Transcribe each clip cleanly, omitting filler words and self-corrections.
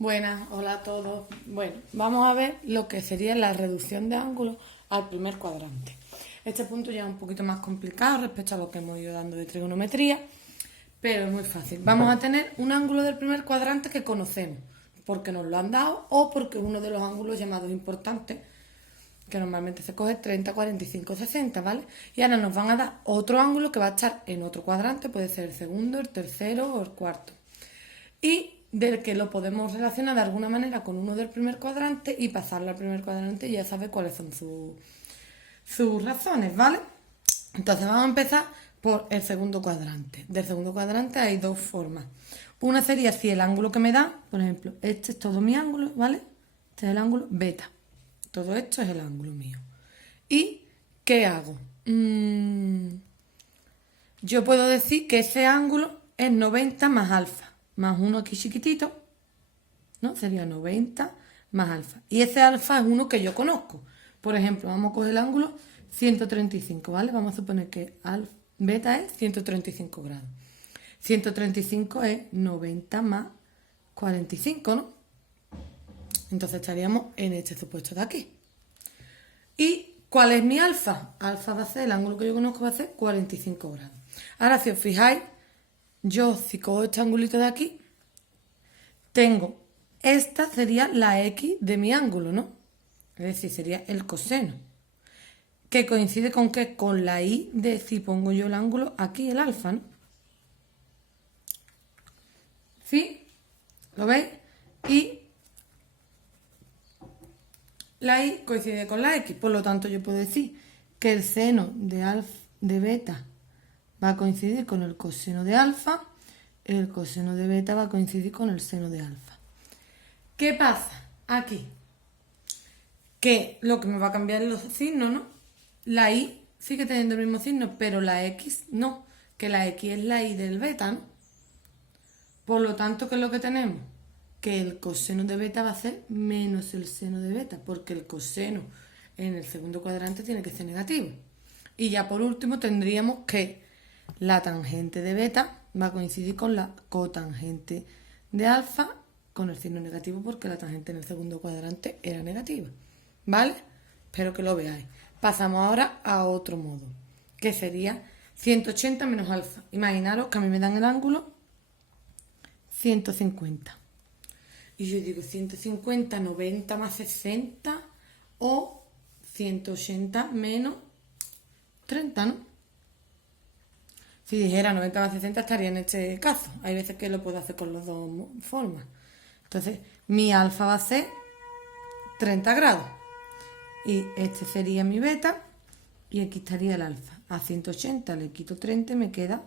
Buenas, hola a todos. Bueno, vamos a ver lo que sería la reducción de ángulos al primer cuadrante. Este punto ya es un poquito más complicado respecto a lo que hemos ido dando de trigonometría, pero es muy fácil. Vamos a tener un ángulo del primer cuadrante que conocemos, porque nos lo han dado o porque es uno de los ángulos llamados importantes, que normalmente se coge 30, 45, 60, ¿vale? Y ahora nos van a dar otro ángulo que va a estar en otro cuadrante, puede ser el segundo, el tercero o el cuarto. Y del que lo podemos relacionar de alguna manera con uno del primer cuadrante y pasarlo al primer cuadrante y ya sabe cuáles son sus razones, ¿vale? Entonces vamos a empezar por el segundo cuadrante. Del segundo cuadrante hay dos formas. Una sería si el ángulo que me da, por ejemplo, este es todo mi ángulo, ¿vale? Este es el ángulo beta. Todo esto es el ángulo mío. ¿Y qué hago? Yo puedo decir que ese ángulo es 90 más alfa, más uno aquí chiquitito, ¿no? Sería 90 más alfa. Y ese alfa es uno que yo conozco. Por ejemplo, vamos a coger el ángulo 135, ¿vale? Vamos a suponer que beta es 135 grados. 135 es 90 más 45, ¿no? Entonces estaríamos en este supuesto de aquí. ¿Y cuál es mi alfa? Alfa va a ser, el ángulo que yo conozco va a ser 45 grados. Ahora, si os fijáis, yo si cojo este angulito de aquí, tengo, esta sería la X de mi ángulo, ¿no? Es decir, sería el coseno. Que coincide con qué? Con la Y de si pongo yo el ángulo aquí, el alfa, ¿no? ¿Sí? ¿Lo veis? Y la Y coincide con la X, por lo tanto yo puedo decir que el seno de beta va a coincidir con el coseno de alfa, el coseno de beta va a coincidir con el seno de alfa. ¿Qué pasa aquí? Que lo que me va a cambiar es los signos, ¿no? La Y sigue teniendo el mismo signo, pero la X no, que la X es la Y del beta, ¿no? Por lo tanto, ¿qué es lo que tenemos? Que el coseno de beta va a ser menos el seno de beta, porque el coseno en el segundo cuadrante tiene que ser negativo. Y ya por último tendríamos que la tangente de beta va a coincidir con la cotangente de alfa con el signo negativo porque la tangente en el segundo cuadrante era negativa. ¿Vale? Espero que lo veáis. Pasamos ahora a otro modo, que sería 180 menos alfa. Imaginaros que a mí me dan el ángulo 150. Y yo digo 150, 90 más 60 o 180 menos 30, ¿no? Si dijera 90 más 60 estaría en este caso. Hay veces que lo puedo hacer con las dos formas. Entonces, mi alfa va a ser 30 grados. Y este sería mi beta. Y aquí estaría el alfa. A 180 le quito 30 y me queda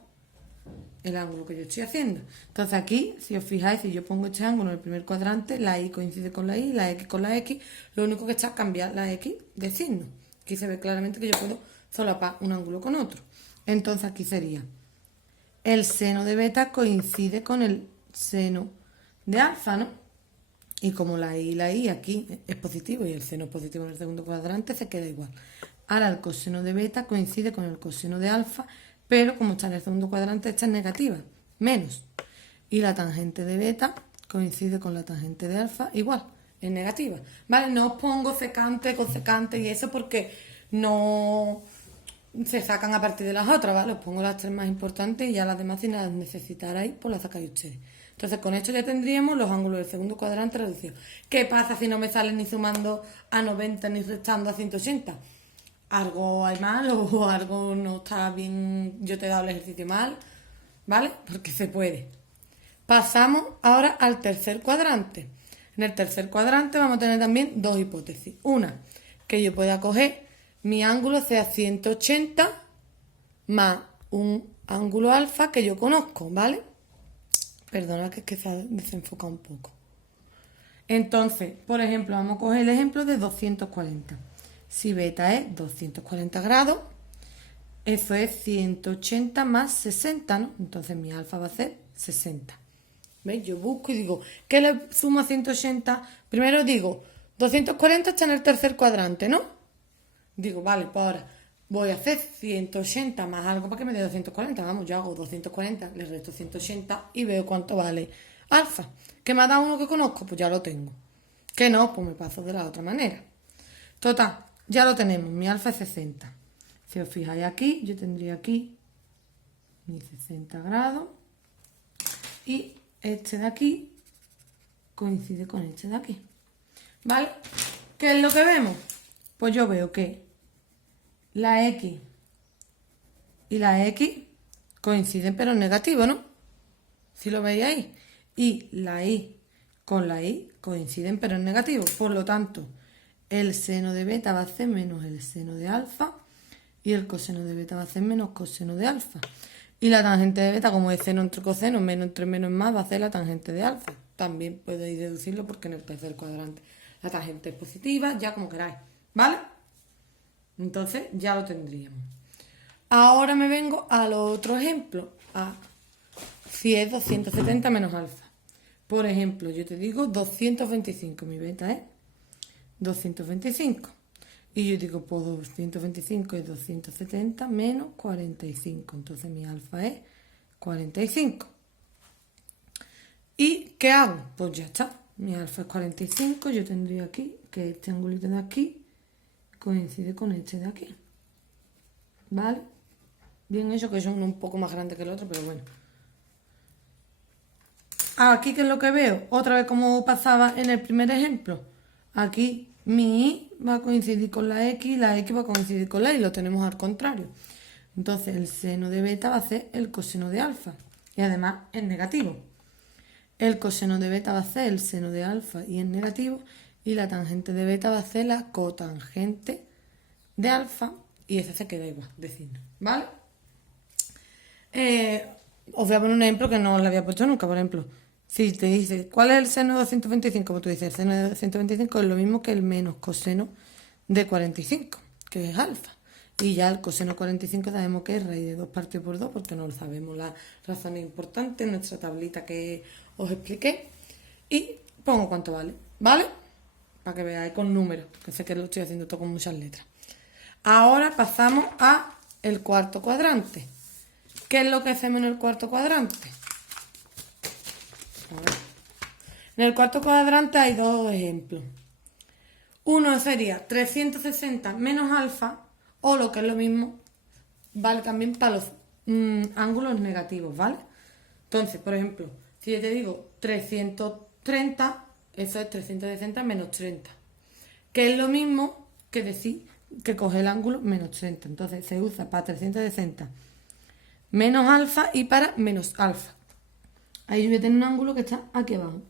el ángulo que yo estoy haciendo. Entonces aquí, si os fijáis, si yo pongo este ángulo en el primer cuadrante, la Y coincide con la Y, la X con la X, lo único que está es cambiar la X de signo. Aquí se ve claramente que yo puedo solapar un ángulo con otro. Entonces aquí sería, el seno de beta coincide con el seno de alfa, ¿no? Y como la Y aquí es positivo y el seno es positivo en el segundo cuadrante, se queda igual. Ahora el coseno de beta coincide con el coseno de alfa, pero como está en el segundo cuadrante, esta es negativa, menos. Y la tangente de beta coincide con la tangente de alfa, igual, es negativa. ¿Vale? No os pongo secante, cosecante y eso porque no se sacan a partir de las otras, ¿vale? Os pongo las tres más importantes y ya las demás, si las necesitarais, pues las sacáis ustedes. Entonces, con esto ya tendríamos los ángulos del segundo cuadrante reducidos. ¿Qué pasa si no me salen ni sumando a 90 ni restando a 180? Algo hay mal o algo no está bien, yo te he dado el ejercicio mal, ¿vale? Porque se puede. Pasamos ahora al tercer cuadrante. En el tercer cuadrante vamos a tener también dos hipótesis. Una, que yo pueda coger mi ángulo sea 180 más un ángulo alfa que yo conozco, ¿vale? Perdona que se ha desenfocado un poco. Entonces, por ejemplo, vamos a coger el ejemplo de 240. Si beta es 240 grados, eso es 180 más 60, ¿no? Entonces mi alfa va a ser 60. ¿Veis? Yo busco y digo, ¿qué le sumo a 180? Primero digo, 240 está en el tercer cuadrante, ¿no? Digo, vale, pues ahora voy a hacer 180 más algo para que me dé 240. Vamos, yo hago 240, le resto 180 y veo cuánto vale alfa. ¿Que me ha dado uno que conozco? Pues ya lo tengo. Que no, pues me paso de la otra manera. Total, ya lo tenemos. Mi alfa es 60. Si os fijáis aquí, yo tendría aquí mi 60 grados. Y este de aquí coincide con este de aquí. ¿Vale? ¿Qué es lo que vemos? Pues yo veo que la X y la X coinciden pero en negativo, ¿no? Si lo veis ahí. Y la Y con la Y coinciden pero en negativo. Por lo tanto, el seno de beta va a ser menos el seno de alfa y el coseno de beta va a ser menos coseno de alfa. Y la tangente de beta, como es seno entre coseno, menos entre menos más, va a ser la tangente de alfa. También podéis deducirlo porque en el tercer cuadrante la tangente es positiva, ya como queráis, ¿vale? Entonces ya lo tendríamos. Ahora me vengo al otro ejemplo, a si es 270 menos alfa. Por ejemplo, yo te digo 225, mi beta es 225. Y yo digo, pues 225 es 270 menos 45. Entonces mi alfa es 45. ¿Y qué hago? Pues ya está. Mi alfa es 45. Yo tendría aquí que este angulito de aquí coincide con este de aquí. ¿Vale? Bien hecho, que es uno un poco más grande que el otro, pero bueno. Aquí, ¿qué es lo que veo? Otra vez como pasaba en el primer ejemplo. Aquí mi Y va a coincidir con la X va a coincidir con la Y, lo tenemos al contrario. Entonces el seno de beta va a ser el coseno de alfa y además es negativo. El coseno de beta va a ser el seno de alfa y es negativo y la tangente de beta va a ser la cotangente de alfa y esa se queda igual de signo, ¿vale? Os voy a poner un ejemplo que no os lo había puesto nunca, por ejemplo. Si te dice, ¿cuál es el seno de 225? Como tú dices, el seno de 225 es lo mismo que el menos coseno de 45, que es alfa. Y ya el coseno 45 sabemos que es raíz de 2 partido por 2, porque no lo sabemos. La razón es importante en nuestra tablita que os expliqué. Y pongo cuánto vale, ¿vale? Para que veáis con números, que sé que lo estoy haciendo todo con muchas letras. Ahora pasamos a el cuarto cuadrante. ¿Qué es lo que hacemos en el cuarto cuadrante? En el cuarto cuadrante hay dos ejemplos. Uno sería 360 menos alfa, o lo que es lo mismo, vale también para los ángulos negativos, ¿vale? Entonces, por ejemplo, si yo te digo 330, eso es 360 menos 30, que es lo mismo que decir que coge el ángulo menos 30. Entonces se usa para 360 menos alfa y para menos alfa. Ahí yo voy a tener un ángulo que está aquí abajo.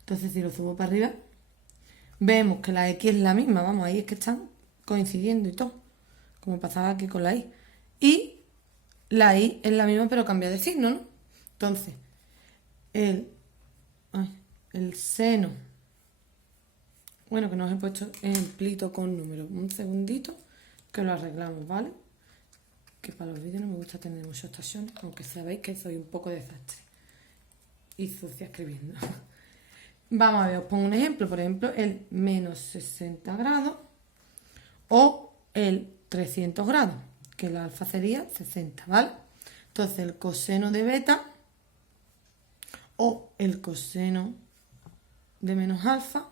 Entonces si lo subo para arriba, vemos que la X es la misma, vamos, ahí es que están coincidiendo y todo, como pasaba aquí con la Y. Y la Y es la misma pero cambia de signo, ¿no? Entonces, el seno, bueno, que nos he puesto ejemplito con números, un segundito que lo arreglamos, ¿vale? Que para los vídeos no me gusta tener muchos tachones, aunque sabéis que soy un poco desastre y sucia escribiendo. Vamos a ver, os pongo un ejemplo, por ejemplo, el menos 60 grados o el 300 grados, que el alfa sería 60, ¿vale? Entonces el coseno de beta o el coseno de menos alfa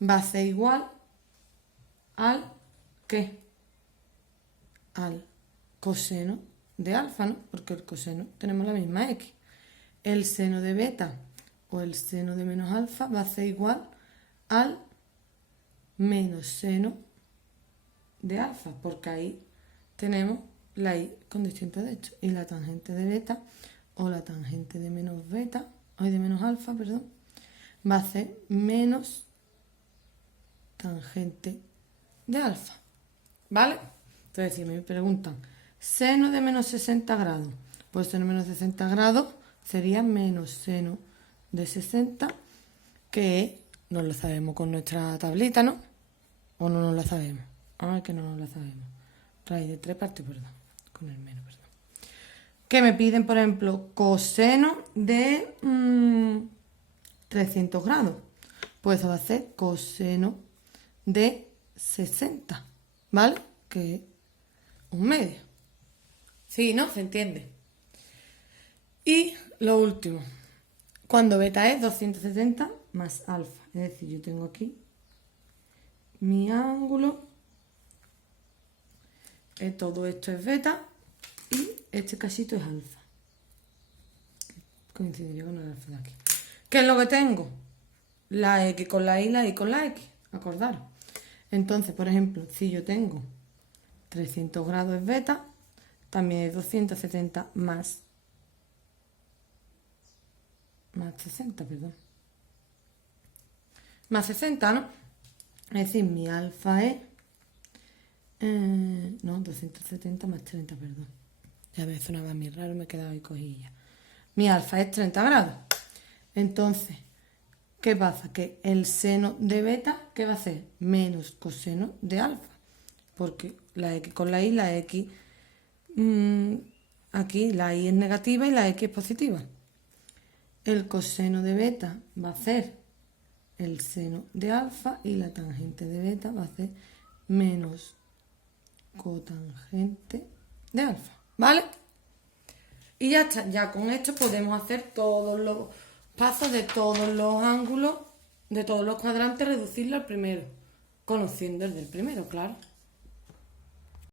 va a ser igual al ¿qué? Al coseno de alfa, ¿no? Porque el coseno tenemos la misma X. El seno de beta o el seno de menos alfa va a ser igual al menos seno de alfa, porque ahí tenemos la Y con distintos hechos. Y la tangente de beta o la tangente de menos beta, o de menos alfa, perdón, va a ser menos tangente de alfa, ¿vale? Entonces, si me preguntan, seno de menos 60 grados, pues seno de menos 60 grados sería menos seno de 60, que no lo sabemos con nuestra tablita, ¿no? ¿O no nos la sabemos? Ah, que no nos la sabemos. Raíz de 3 partido por 2, con el menos, perdón. Que me piden, por ejemplo, coseno de 300 grados. Pues eso va a ser coseno de 60, ¿vale? Que es un medio. Sí, ¿no? ¿Se entiende? Y Lo último, cuando beta es 270 más alfa. Es decir, yo tengo aquí mi ángulo, todo esto es beta y este cachito es alfa. Coincidiría con el alfa de aquí. ¿Qué es lo que tengo? La X con la Y con la X, acordaros. Entonces, por ejemplo, si yo tengo 300 grados es beta, también es 270 más 60, perdón. Más 60, ¿no? Es decir, mi alfa es... no, 270 más 30, perdón. Ya me sonaba muy raro, me quedaba ahí cojilla. Mi alfa es 30 grados. Entonces, ¿qué pasa? Que el seno de beta, ¿qué va a hacer? Menos coseno de alfa. Porque la X con la X, aquí la Y es negativa y la X es positiva. El coseno de beta va a ser el seno de alfa y la tangente de beta va a ser menos cotangente de alfa, ¿vale? Y ya está, ya con esto podemos hacer todos los pasos de todos los ángulos, de todos los cuadrantes, reducirlo al primero, conociendo el del primero, claro.